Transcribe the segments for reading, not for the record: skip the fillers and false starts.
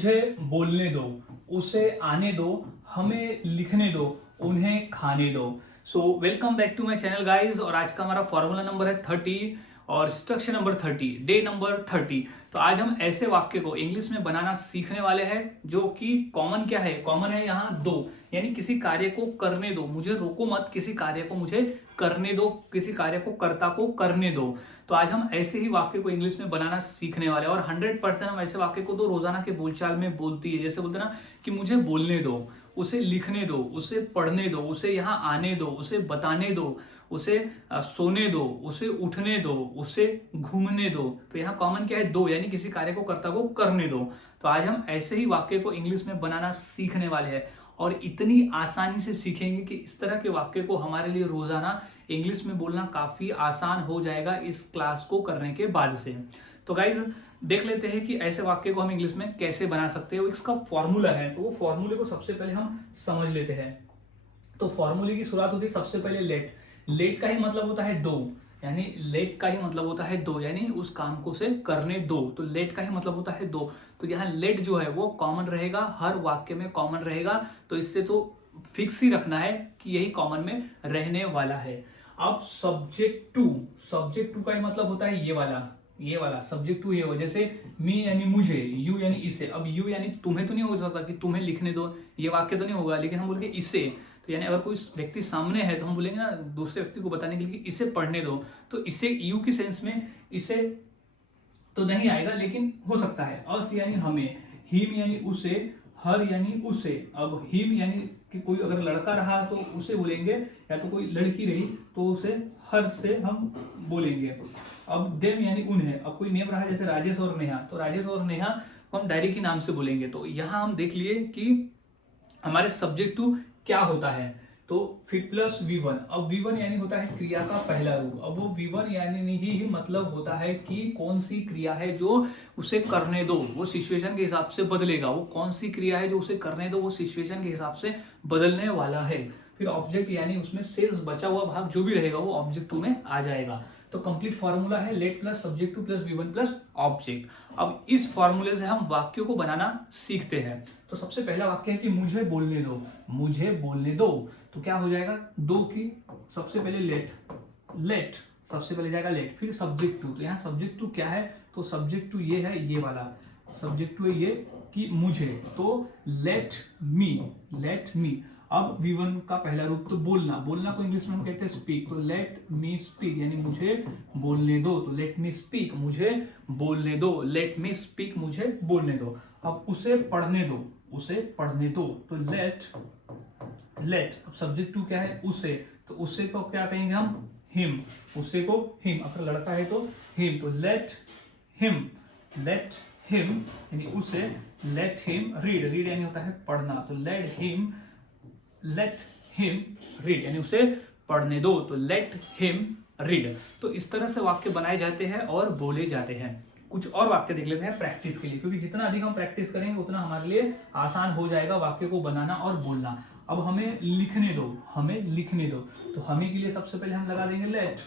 मुझे बोलने दो, उसे आने दो, हमें लिखने दो, उन्हें खाने दो। So welcome back to my channel guys. और आज का हमारा फॉर्मूला नंबर है 30 और स्ट्रक्चर नंबर 30, डे नंबर 30। तो आज हम ऐसे वाक्य को इंग्लिश में बनाना सीखने वाले हैं जो कि कॉमन क्या है, कॉमन है यहाँ दो, यानी किसी कार्य को करने दो, मुझे रोको मत, किसी कार्य को मुझे करने दो, किसी कार्य को कर्ता को करने दो। तो आज हम ऐसे ही वाक्य को इंग्लिश में बनाना सीखने वाले हैं और 100% हम ऐसे वाक्य को तो रोजाना के बोलचाल में बोलती है। जैसे बोलते ना कि मुझे बोलने दो, उसे लिखने दो, उसे पढ़ने दो, उसे यहाँ आने दो, उसे बताने दो, उसे सोने दो, उसे उठने दो, उसे घूमने दो। तो यहाँ कॉमन क्या है, दो, यानी किसी कार्य को कर्ता को करने दो। तो आज हम ऐसे ही वाक्य को इंग्लिश में बनाना सीखने वाले हैं और इतनी आसानी से सीखेंगे कि इस तरह के वाक्य को हमारे लिए रोजाना इंग्लिश में बोलना काफी आसान हो जाएगा इस क्लास को करने के बाद से। तो गाइज देख लेते हैं कि ऐसे वाक्य को हम इंग्लिश में कैसे बना सकते हैं। इसका फॉर्मूला है, तो वो फॉर्मूले को सबसे पहले हम समझ लेते हैं। तो फॉर्मूले की शुरुआत होती है सबसे पहले लेट। लेट का ही मतलब होता है दो, यानी लेट का ही मतलब होता है दो, यानी उस काम को से करने दो। तो लेट का ही मतलब होता है दो। तो यहाँ लेट जो है वो कॉमन रहेगा, हर वाक्य में कॉमन रहेगा। तो इससे तो फिक्स ही रखना है कि यही कॉमन में रहने वाला है। अब सब्जेक्ट टू का ही मतलब होता है ये वाला सब्जेक्ट टू ये हो, जैसे मी यानी मुझे, यू यानी इसे। अब यू यानी तुम्हें तो नहीं हो सकता कि तुम्हें लिखने दो, ये वाक्य तो नहीं होगा, लेकिन हम बोलेंगे इसे। तो यानी अगर कोई व्यक्ति सामने है तो हम बोलेंगे ना दूसरे व्यक्ति को बताने के लिए कि इसे पढ़ने दो। तो इसे यू की सेंस में इसे तो नहीं आएगा, लेकिन हो सकता है। अस यानी हमें, हिम यानी उसे, हर यानी उसे। अब हिम यानी कि कोई अगर लड़का रहा तो उसे बोलेंगे, या तो कोई लड़की रही तो उसे हर से हम बोलेंगे। अब देम यानी उन्हें। अब कोई नेम रहा जैसे राजेश और नेहा, तो राजेश और नेहा को हम डायरी के नाम से बोलेंगे। तो यहाँ हम देख लिए कि हमारे सब्जेक्ट टू क्या होता है। तो फिर प्लस V1। अब V1 यानी होता है क्रिया का पहला रूप। अब वो V1 यानी ही मतलब होता है कि कौन सी क्रिया है जो उसे करने दो, वो सिचुएशन के हिसाब से बदलेगा। वो कौन सी क्रिया है जो उसे करने दो, वो सिचुएशन के हिसाब से बदलने वाला है। फिर ऑब्जेक्ट यानी उसमें शेष बचा हुआ भाग जो भी रहेगा वो ऑब्जेक्ट टू में आ जाएगा। तो कंप्लीट फॉर्मूला है late plus subject two plus V1 plus object. अब इस फॉर्मूले से हम वाक्यों को बनाना सीखते हैं। तो सबसे पहला वाक्य है कि मुझे बोलने दो, मुझे बोलने दो। तो क्या हो जाएगा, दो की सबसे पहले लेट सबसे पहले जाएगा लेट, फिर सब्जेक्ट टू। तो यहाँ सब्जेक्ट टू क्या है, तो सब्जेक्ट टू ये है, ये वाला सब्जेक्ट टू है ये कि मुझे। तो लेट मी। अब V1 का पहला रूप तो बोलना को इंग्लिश में हम कहते हैं स्पीक। तो लेट मी स्पीक यानी मुझे बोलने दो। तो लेट मी स्पीक, मुझे बोलने दो। लेट मी स्पीक, मुझे बोलने दो। अब उसे पढ़ने दो। तो लेट अब सब्जेक्ट टू क्या है, उसे। तो उसे को क्या कहेंगे हम, हिम। उसे को हिम, अगर लड़का है तो हिम। तो लेट हिम यानी उसे। लेट हिम रीड यानी होता है पढ़ना। तो लेट हिम रीड यानी उसे पढ़ने दो। तो लेट हिम रीड। तो इस तरह से वाक्य बनाए जाते हैं और बोले जाते हैं। कुछ और वाक्य देख लेते हैं प्रैक्टिस के लिए, क्योंकि जितना अधिक हम प्रैक्टिस करेंगे उतना हमारे लिए आसान हो जाएगा वाक्य को बनाना और बोलना। अब हमें लिखने दो। तो हमें के लिए सबसे पहले हम लगा देंगे लेट।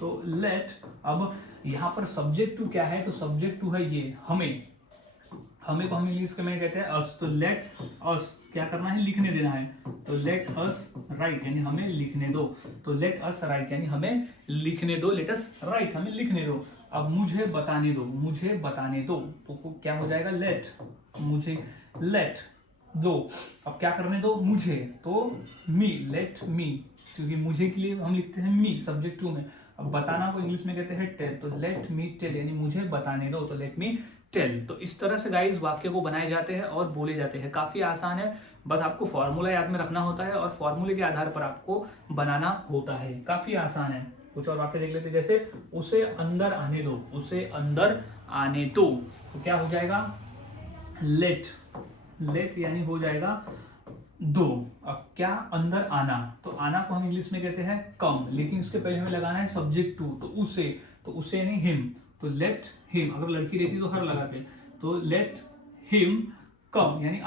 तो लेट, अब यहाँ पर सब्जेक्ट टू क्या है, तो सब्जेक्ट टू है ये हमें को हम इंग्लिश में कहते हैं अस। तो लेट अस क्या करना है, लिखने देना है। तो लेट अस राइट यानी हमें लिखने दो। तो लेट अस राइट यानी हमें लिखने दो। लेट अस राइट, हमें लिखने दो। अब मुझे बताने दो। तो क्या हो जाएगा, लेट दो। अब क्या करने दो, मुझे। तो लेट मी, क्योंकि मुझे के लिए हम लिखते हैं मी सब्जेक्ट टू में। अब बताना को इंग्लिश में कहते हैं टेल। तो लेट मी टेल यानी मुझे बताने दो। तो लेट मी टेल। तो इस तरह से गाइस वाक्य को बनाए जाते हैं और बोले जाते हैं। काफी आसान है, बस आपको फॉर्मूला याद में रखना होता है और फॉर्मूले के आधार पर आपको बनाना होता है। काफी आसान है। कुछ और वाक्य देख लेते हैं, जैसे उसे अंदर आने दो। तो क्या हो जाएगा, लेट यानी हो जाएगा दो। अब क्या, अंदर आना। तो आना को हम इंग्लिश में कहते हैं कम, लेकिन इसके पहले हमें लगाना है सब्जेक्ट टू। तो उसे यानी हिम। तो लेट हिम, अगर लड़की रहती तो हर लगाते। तो लेट हिम कम यानी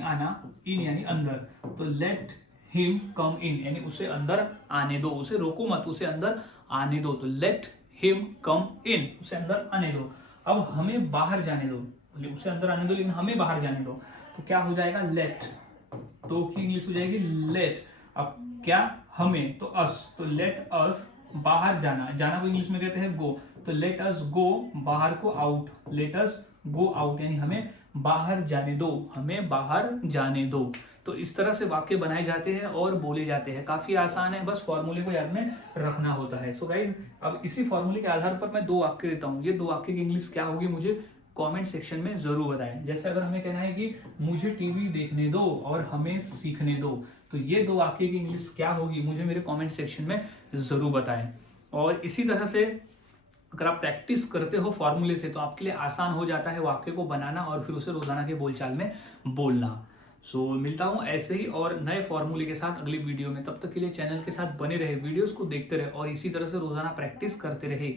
आना, इन यानी अंदर। तो लेट हिम कम इन यानी उसे अंदर आने दो। उसे रोको मत, उसे अंदर आने दो। तो लेट हिम कम इन, उसे अंदर आने दो। अब हमें बाहर जाने दो। उसे अंदर आने दो लेकिन हमें बाहर जाने दो, तो क्या हो जाएगा लेट, तो की इंग्लिश हो जाएगी लेट। अब क्या हमें, तो अस, तो लेट अस बाहर जाना, जाना को इंग्लिश में कहते हैं गो, तो लेट अस गो बाहर को out, let us go out यानी हमें बाहर जाने दो, हमें बाहर जाने दो। तो इस तरह से वाक्य बनाए जाते हैं और बोले जाते हैं, काफी आसान है, बस फॉर्मूले को याद में रखना होता है। सो गाइज अब इसी फॉर्मूले के आधार पर मैं 2 वाक्य देता हूँ, ये 2 वाक्य की इंग्लिश क्या होगी मुझे कमेंट सेक्शन में जरूर बताएं। जैसे अगर हमें कहना है कि मुझे टीवी देखने दो और हमें सीखने दो, तो ये 2 वाक्य की इंग्लिश क्या होगी मुझे मेरे कमेंट सेक्शन में जरूर बताएं। और इसी तरह से अगर आप प्रैक्टिस करते हो फॉर्मूले से तो आपके लिए आसान हो जाता है वाक्य को बनाना और फिर उसे रोजाना के बोलचाल में बोलना। सो मिलता हूं ऐसे ही और नए फॉर्मूले के साथ अगली वीडियो में, तब तक के लिए चैनल के साथ बने रहे, वीडियोस को देखते रहे और इसी तरह से रोजाना प्रैक्टिस करते रहे।